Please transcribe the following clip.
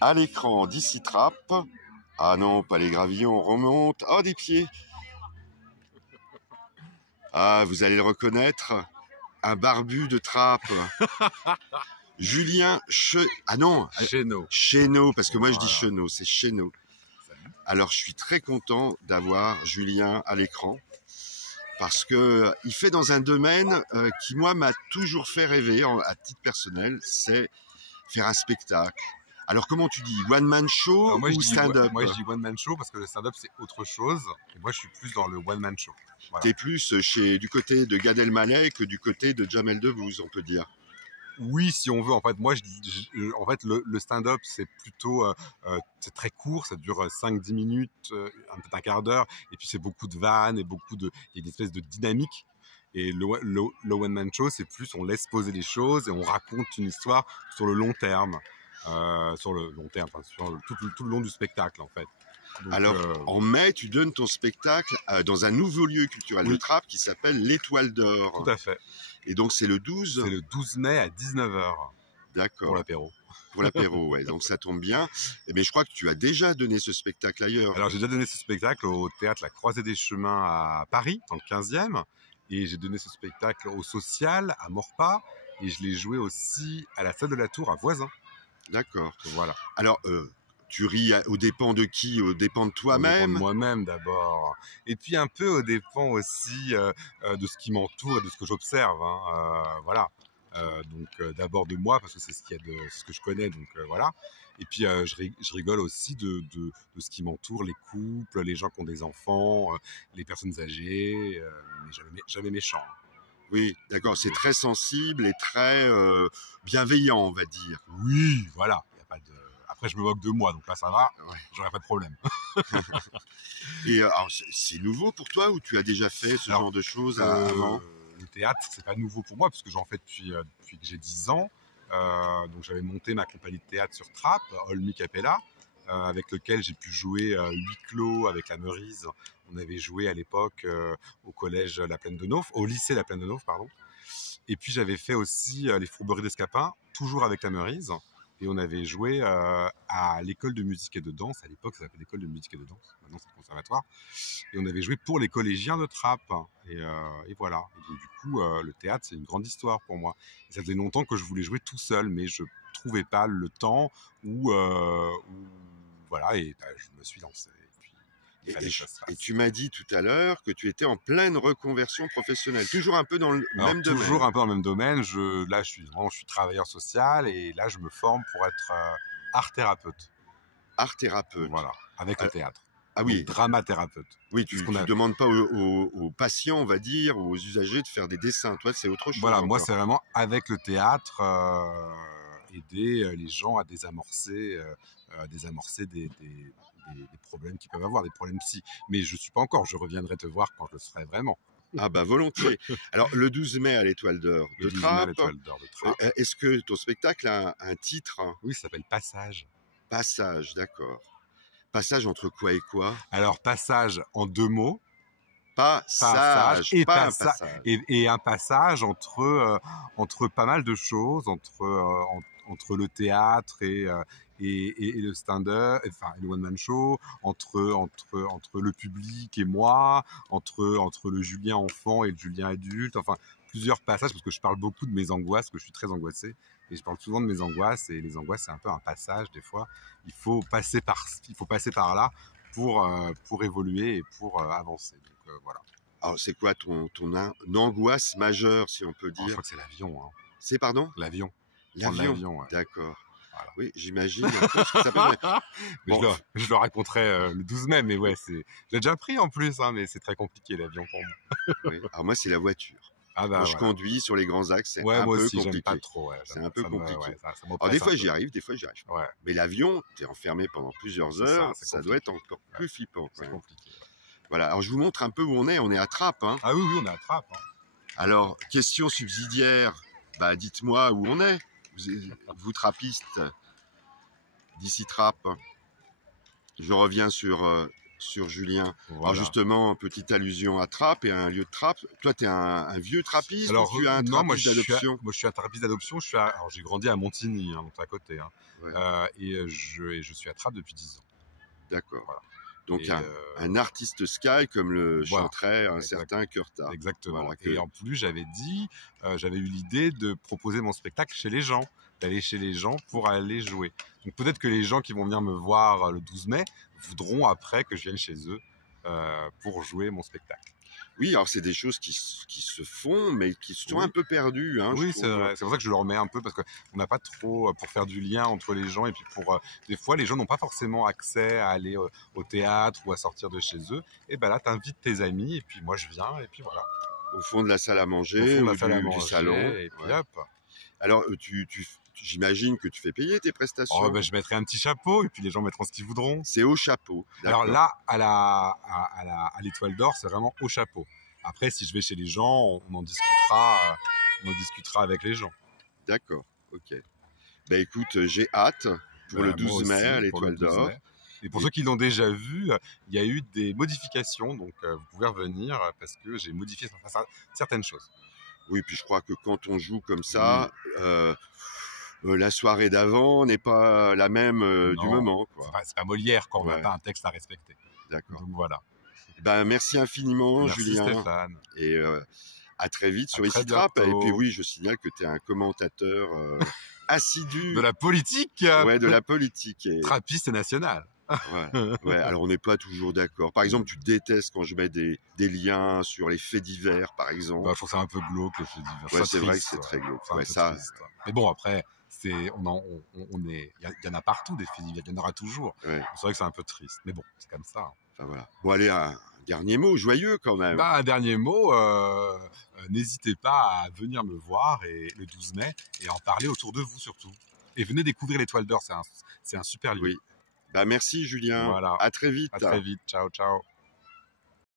À l'écran d'ici Trappes. Ah non, pas les gravillons, on remonte. Oh, des pieds. Ah, vous allez le reconnaître. Un barbu de Trappes. Julien Ah non, Chénaud, parce que moi je dis Chenot, c'est Chénaud. Alors je suis très content d'avoir Julien à l'écran. Parce que il fait dans un domaine qui moi m'a toujours fait rêver à titre personnel, c'est faire un spectacle. Alors comment tu dis, one man show ou stand-up? Moi je dis one man show parce que le stand-up c'est autre chose. Et moi je suis plus dans le one man show. Voilà. T'es plus du côté de Gad Elmaleh que du côté de Jamel Debbouze, on peut dire. Oui, si on veut. En fait, moi, en fait, le stand-up, c'est plutôt, c'est très court, ça dure 5-10 minutes, peut-être un quart d'heure, et puis c'est beaucoup de vannes et il y a une espèce de dynamique. Et le one-man show, c'est plus, on laisse poser les choses et on raconte une histoire sur le long terme, enfin, tout le long du spectacle, en fait. Donc, alors, en mai, tu donnes ton spectacle dans un nouveau lieu culturel de Trappes qui s'appelle l'Étoile d'Or. Tout à fait. Et donc, c'est le 12 C'est le 12 mai à 19h. D'accord. Pour l'apéro. Pour l'apéro, ouais. Donc, ça tombe bien. Mais je crois que tu as déjà donné ce spectacle ailleurs. Alors, j'ai déjà donné ce spectacle au théâtre La Croisée des Chemins à Paris, dans le 15e. Et j'ai donné ce spectacle au Social, à Maurepas. Et je l'ai joué aussi à la Salle de la Tour, à Voisin. D'accord. Voilà. Alors, tu ris aux dépens de qui? Aux dépens de toi-même? De moi-même d'abord. Et puis un peu aux dépens aussi de ce qui m'entoure et de ce que j'observe. Hein. Voilà. Donc d'abord de moi parce que c'est ce que je connais. Donc voilà. Et puis je rigole aussi de ce qui m'entoure, les couples, les gens qui ont des enfants, les personnes âgées, mais jamais méchant. Oui, d'accord. C'est très sensible et très bienveillant, on va dire. Oui, voilà. Il y a pas de... Après, je me moque de moi, donc là, ça va, ouais. J'aurais pas de problème. Et alors, c'est nouveau pour toi ou tu as déjà fait ce genre de choses avant? Le théâtre, c'est pas nouveau pour moi, parce que j'en fais depuis que j'ai 10 ans. Donc, j'avais monté ma compagnie de théâtre sur Trappes, Olmi Capella, avec lequel j'ai pu jouer huis clos avec la Meurise. On avait joué à l'époque au collège La Plaine de Nauf, au lycée La Plaine de Nauf, pardon. Et puis, j'avais fait aussi les Fourberies d'Escapin, toujours avec la Meurise. Et on avait joué à l'école de musique et de danse. À l'époque, ça s'appelait l'école de musique et de danse. Maintenant, c'est le conservatoire. Et on avait joué pour les collégiens de Trappes. Et voilà. Et du coup, le théâtre, c'est une grande histoire pour moi. Et ça faisait longtemps que je voulais jouer tout seul, mais je trouvais pas le temps ou voilà. Et je me suis lancé. Et tu m'as dit tout à l'heure que tu étais en pleine reconversion professionnelle, toujours un peu dans le même domaine. Toujours un peu dans le même domaine. Là, je suis travailleur social et là, je me forme pour être art thérapeute. Art thérapeute. Voilà, avec le théâtre. Ah oui. Donc, dramathérapeute. Oui, tu ne demandes pas aux patients, on va dire, ou aux usagers de faire des dessins. Toi, c'est autre chose. Voilà, moi, c'est vraiment avec le théâtre, aider les gens à désamorcer des problèmes qu'ils peuvent avoir, des problèmes psy. Mais je ne suis pas encore, je reviendrai te voir quand je le serai vraiment. Ah bah volontiers. Alors le 12 mai à l'Étoile d'Or de Trappes. Est-ce que ton spectacle a un titre? Oui, ça s'appelle Passage. Passage, d'accord. Passage entre quoi et quoi? Alors passage en 2 mots. Passage et, pas un passage. Et un passage entre pas mal de choses, entre le théâtre et le stand-up, enfin le one-man show, entre le public et moi, entre le Julien enfant et le Julien adulte, enfin plusieurs passages, parce que je parle beaucoup de mes angoisses, que je suis très angoissé, et je parle souvent de mes angoisses, et les angoisses c'est un peu un passage des fois, il faut passer par là pour évoluer et pour avancer. Donc voilà. Alors c'est quoi ton angoisse majeure, si on peut dire? Je crois que c'est l'avion. Hein. C'est pardon? L'avion. L'avion, ouais. D'accord. Voilà. Oui, j'imagine. Bon. Je le raconterai le 12 mai, mais ouais, j'ai déjà pris en plus, hein, mais c'est très compliqué l'avion pour moi. Oui. Alors moi, c'est la voiture. Ah bah, quand je conduis sur les grands axes, c'est un peu compliqué. J'aime pas trop. Ouais, c'est un peu compliqué. Ça alors des fois j'y arrive, des fois j'y arrive. Ouais. Mais l'avion, t'es enfermé pendant plusieurs heures, ça doit être encore plus flippant. C'est compliqué. Ouais. Voilà. Alors je vous montre un peu où on est. On est à Trappes. Hein. Ah oui, on est à Trappes. Hein. Alors question subsidiaire. Bah dites-moi où on est. Vous trappistes d'ici Trappes. Je reviens sur sur Julien. Voilà. Alors justement, petite allusion à Trappes et à un lieu de trappe. Toi, tu es un vieux trappiste ou tu es un trappiste d'adoption? Moi, je suis un trappiste d'adoption. Alors, j'ai grandi à Montigny, hein, donc à côté. Hein. Ouais. Et je suis à Trappes depuis 10 ans. D'accord. Voilà. Donc un artiste sky comme le voilà, chanterait un certain Curta. Exactement. Voilà, Et en plus, j'avais eu l'idée de proposer mon spectacle chez les gens, d'aller chez les gens pour aller jouer. Donc peut-être que les gens qui vont venir me voir le 12 mai voudront après que je vienne chez eux pour jouer mon spectacle. Oui, alors c'est des choses qui se font, mais qui sont un peu perdues. Hein, oui, c'est vrai. C'est pour ça que je le remets un peu, parce qu'on n'a pas trop pour faire du lien entre les gens. Et puis des fois, les gens n'ont pas forcément accès à aller au théâtre ou à sortir de chez eux. Et ben là, tu invites tes amis, et puis moi, je viens, et puis voilà. Au fond de la salle à manger, ou du salon. Et puis hop. Alors, j'imagine que tu fais payer tes prestations. Oh, ben, je mettrai un petit chapeau, et puis les gens mettront ce qu'ils voudront. C'est au chapeau. Alors là, à l'Étoile d'Or, c'est vraiment au chapeau. Après, si je vais chez les gens, on en discutera avec les gens. D'accord, ok. Ben écoute, j'ai hâte pour le 12 mai à l'Étoile d'Or. Et pour ceux qui l'ont déjà vu, il y a eu des modifications, donc vous pouvez revenir parce que j'ai modifié certaines choses. Oui, puis je crois que quand on joue comme ça, la soirée d'avant n'est pas la même du moment. C'est pas Molière quand on n'a pas un texte à respecter. D'accord. Donc voilà. Ben, merci infiniment, merci Julien. Stéphane. Et à très vite sur Ici Trappes. Et puis oui, je signale que tu es un commentateur assidu. De la politique. Ouais, de la politique. Trappiste national. Ouais, alors on n'est pas toujours d'accord. Par exemple, tu détestes quand je mets des liens sur les faits divers, par exemple. Bah, je trouve ça un peu glauque, les faits divers. Ouais, c'est vrai que c'est très glauque. Ouais, ça. Mais bon, après, il y en a partout des faits divers, il y en aura toujours. Ouais. C'est vrai que c'est un peu triste, mais bon, c'est comme ça. Hein. Enfin, voilà. Bon, allez, un dernier mot joyeux quand même. Bah, un dernier mot, n'hésitez pas à venir me voir le 12 mai et en parler autour de vous surtout. Et venez découvrir l'Étoile d'Or, c'est un super lieu. Oui. Bah, merci Julien. Voilà. À très vite. À très vite. Ciao, ciao.